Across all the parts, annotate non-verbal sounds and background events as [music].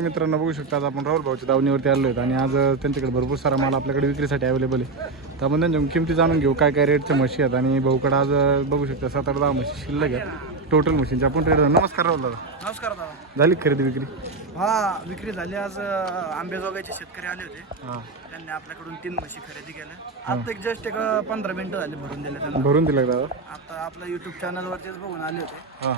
मित्रांनो बघू शकता आज आपण राहुल भाऊच्या दावणीवरती आलो आहेत आणि आज त्यांच्याकडे भरपूर सारा माल आपल्याकडे विक्रीसाठी अवेलेबल आहे. तर आपण त्यांच्या किमती जाणून घेऊ काय काय रेटच्या म्हशी आहेत आणि भाऊकडे आज बघू शकता सात आठ दहा म्हशी शिल्लक आहेत. टोटल म्हशींचे आपण रेट नमस्कार राहुल दादा. नमस्कार दादा. झाली का खरेदी विक्री? हा विक्री झाली. आज आंबेजोगाईचे शेतकरी आले होते. हां. त्यांनी आपल्याकडून तीन म्हशी खरेदी केल्या. आता एक जस्ट एक पंधरा मिनिटं झाली भरून दिले त्यांना. भरून दिलं का दादा? आता आपल्या युट्यूब चॅनलवरतीच बघून आले होते. हां.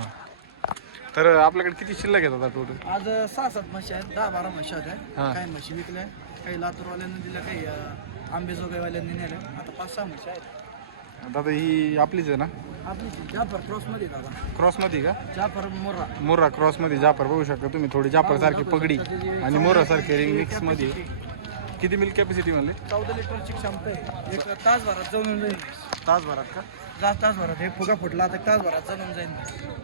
तर आपल्याकडे किती शिल्लक आहेत आता टोटल आज सहा सात म्हशी आहेत दहा बारा म्हशी हा. होत्या काही म्हशी विकल्या काही लातूरवाल्यांनी दिल्या काही अं, आंबेजोगाईवाल्यांनी नेल्या. आता पाच सहा म्हशी आहेत. दादा ही आपलीच आहे ना? आपली जाफर क्रॉसमध्ये दादा. क्रॉसमध्ये का? जाफर मोर्रा. मोरा क्रॉसमध्ये जापर बघू शकता तुम्ही थोडी जापर सारखी पगडी आणि मोरा सारखे रिंग मिक्समध्ये किती मिल्क कॅपॅसिटी म्हणले? चौदा लिटरची क्षमता आहे. एक तासभरात जाऊन जाईल तासभरात का? जास्त तासभरात हे फुगा फुटला आता एक तासभरात जाऊन जाईल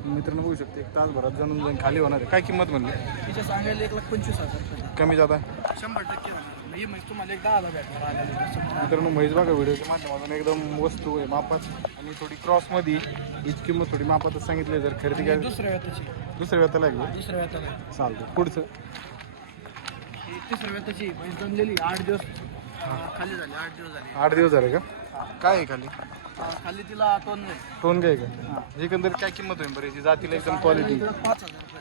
मित्रांनो बघू शकते एक तासभरात जाणून जाऊन खाली होणार आहे. काय किंमत म्हणली? तिच्या सांगायला एक लाख पंचवीस हजार कमी जाता शंभर टक्के ही म्हणजे तुम्हाला एक दहा हजार भेटणार आल्यानंतर शंभर. मित्रांनो म्हैस बघा व्हिडिओच्या माध्यमातून एकदम वस्तू आहे मापात आणि थोडी क्रॉसमध्ये हिची किंमत थोडी मापातच सांगितली जर खरेदी करायची दुसऱ्या वेताची दुसऱ्या वेळेला लागली दुसऱ्या आहे. चालतं पुढचं? ही तिसऱ्या वेताची म्हणजे जमलेली आठ दिवस. खाली झाली आठ दिवस झाले. आठ दिवस झाले का? काय आहे खाली? खाली तिला टोन नाही टोन काय का? एकंदरीत काय किंमत होईल बरं याची? जातीला एकदम क्वालिटी पाच हजार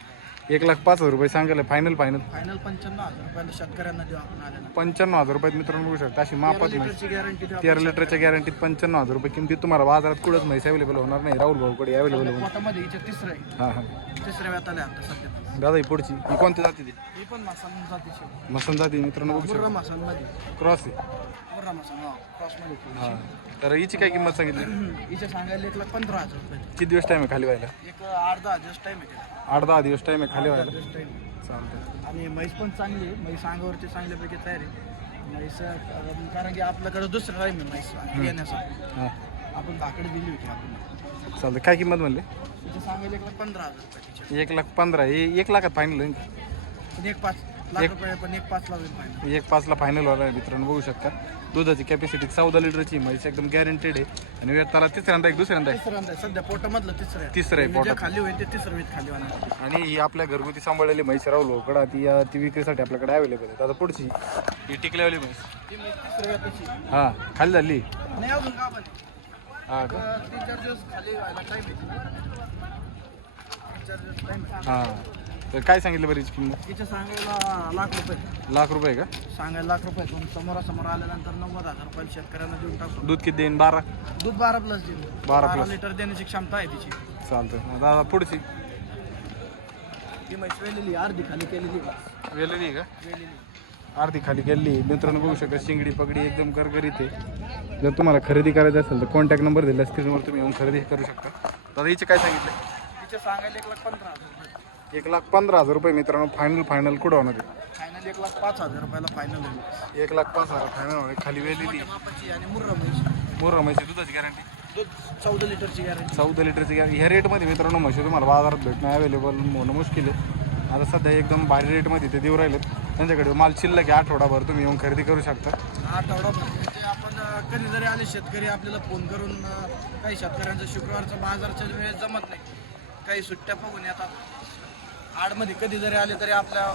एक लाख पाच हजार रुपये सांगायला फायनल फायनल फायनल पंच्याण्णव हजार रुपयाला शेतकऱ्यांना देऊ आपण आल्याला पंच्याण्णव हजार रुपयात मित्रांनो बघू शकता अशी मापात लिटरची गॅरंटी तेरा लिटरच्या गॅरंटीत पंच्याण्णव हजार रुपये किमतीत तुम्हाला बाजारात कुठंच म्हैस अवेलेबल होणार नाही. राहुल भाऊकडे अवेलेबल होणार. पोटामध्ये हिच्या तिसरं आहे. हां हां. तिसऱ्या वेताला आहे आता सध्या. दादा ही पुढची ही कोणती जाती ती? ही पण मासान जातीची मसन जाती मित्रांनो बघू शकता. क्रॉस आहे. क्रॉसमध्ये हां तर हिची काय किंमत सांगितली? [clears throat] हिच्या सांगायला एक लाख पंधरा हजार रुपये. किती दिवस टाईम आहे खाली व्हायला? एक अर्धा दिवस टाइम आहे त्याला आठ दहा दिवस टाईम आहे खाली व्हायला. चालतं आणि म्हैस पण चांगली आहे. म्हैस अंगावरती चांगल्यापैकी तयार आहे. म्हैस कारण की आपल्याकडे दुसरं आहे म्हैस. येण्यासाठी आपण भाकड दिली होती आपण चालतं काय किंमत म्हणले? सांगायला एक लाख पंधरा हजार एक लाख पंधरा. हे एक लाखात फायनल एक पाच. लाख रुपये पण एक पाच लाख एक पाचला फायनल होणार आहे मित्रांनो बघू शकता. दुधाची कॅपॅसिटी चौदा लिटरची म्हैस एकदम गॅरंटेड आहे. आणि वेताला तिसऱ्यांदा एक दुसऱ्यांदा एक. तिसऱ्यांदा आहे. सध्या पोटामधलं तिसरं आहे. तिसरं आहे म्हणजे जे पोटात. खाली होईल ते तिसरं होईल खाली होणार. आणि ही आपल्या घरगुती सांभाळलेली म्हैस राहुल कडा ती या- ती विक्रीसाठी आपल्याकडे अवेलेबल आहे. आता पुढची ही टिकल्यावाली म्हैस. ती म्हैस तिसऱ्या वेताची हां खाली झाली. नाही अजून का पण हां का? एक, तीन चार दिवस खाली व्हायला टाईम आहे. तीन चार दिवस टाईम आहे. हां. तर काय सांगितलं बरं हिची किंमत? तिच्या सांगायला लाख रुपये. लाख रुपये का? सांगायला लाख रुपये. पण समोरासमोर आल्यानंतर नव्वद हजार रुपये शेतकऱ्यांना देऊन टाकू. दूध किती देईन? बारा? दूध बारा प्लस देईल बारा plus. लिटर देण्याची क्षमता आहे तिची. चालतं आता पुढची? ती म्हैस वेलेली अर्धी खाली केलेली वेलेली आहे का? वेलेली अर्धी खाली गेली मित्रांनो बघू शकता शिंगडी पगडी एकदम करकरीत आहे. जर तुम्हाला खरेदी करायचं असेल तर कॉन्टॅक्ट नंबर दिला. स्क्रीनवर तुम्ही येऊन खरेदी करू शकता. दादा हिचे काय सांगितलं तिच्या सांगायला एक लाख पंधरा हजार रुपये. एक लाख पंधरा हजार रुपये मित्रांनो फायनल फायनल कुठं होणार आहे फायनल एक लाख पाच हजार रुपयाला फायनल होईल एक लाख पाच हजार फायनल होणार आहे. खाली वेलेली मोठ्या मापाची आणि मुर्रा म्हैस. मोर म्हशी दुधाची गॅरंटी दूध चौदा लिटरची गॅरंटी चौदा लिटरची गॅरंटी ह्या रेटमध्ये मित्रांनो म्हशी तुम्हाला बाजारात भेटणं अवेलेबल होणं मुश्किल आहे. आता सध्या एकदम भारी रेटमध्ये ते देऊ राहिलेत. त्यांच्याकडे माल शिल्लक आहे आठवडाभर तुम्ही येऊन खरेदी करू शकता. आठवडा म्हणजे आपण अं, कधी जरी आले शेतकरी आपल्याला फोन करून अं, काही शेतकऱ्यांचं शुक्रवारचं बाजारच्या वेळेस जमत नाही. काही सुट्ट्या बघून येतात. आडमध्ये कधी जरी आले तरी आपल्या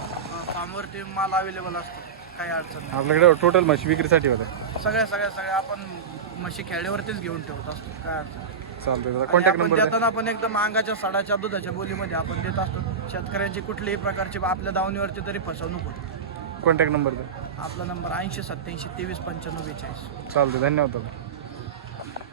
फार्मवरती माल अवेलेबल असतो. काही अडचण नाही. आपल्याकडे टोटल म्हशी विक्रीसाठी होत्या. सगळ्या सगळ्या सगळ्या आपण म्हशी खेड्यावरतीच घेऊन ठेवत असतो. काय अडचण नाही. चालतंय दादा. आणि कॉन्टॅक्ट आपण नंबर देताना आपण एकदम अंगाच्या साडाच्या दुधाच्या बोलीमध्ये आपण देत असतो. शेतकऱ्यांची कुठलीही प्रकारची आपल्या दावणीवरती तरी फसवणूक होते. कॉन्टॅक्ट नंबर द्या. आपला नंबर ऐंशी सत्याऐंशी तेवीस पंच्याण्णव बेचाळीस. चालतं धन्यवाद दादा.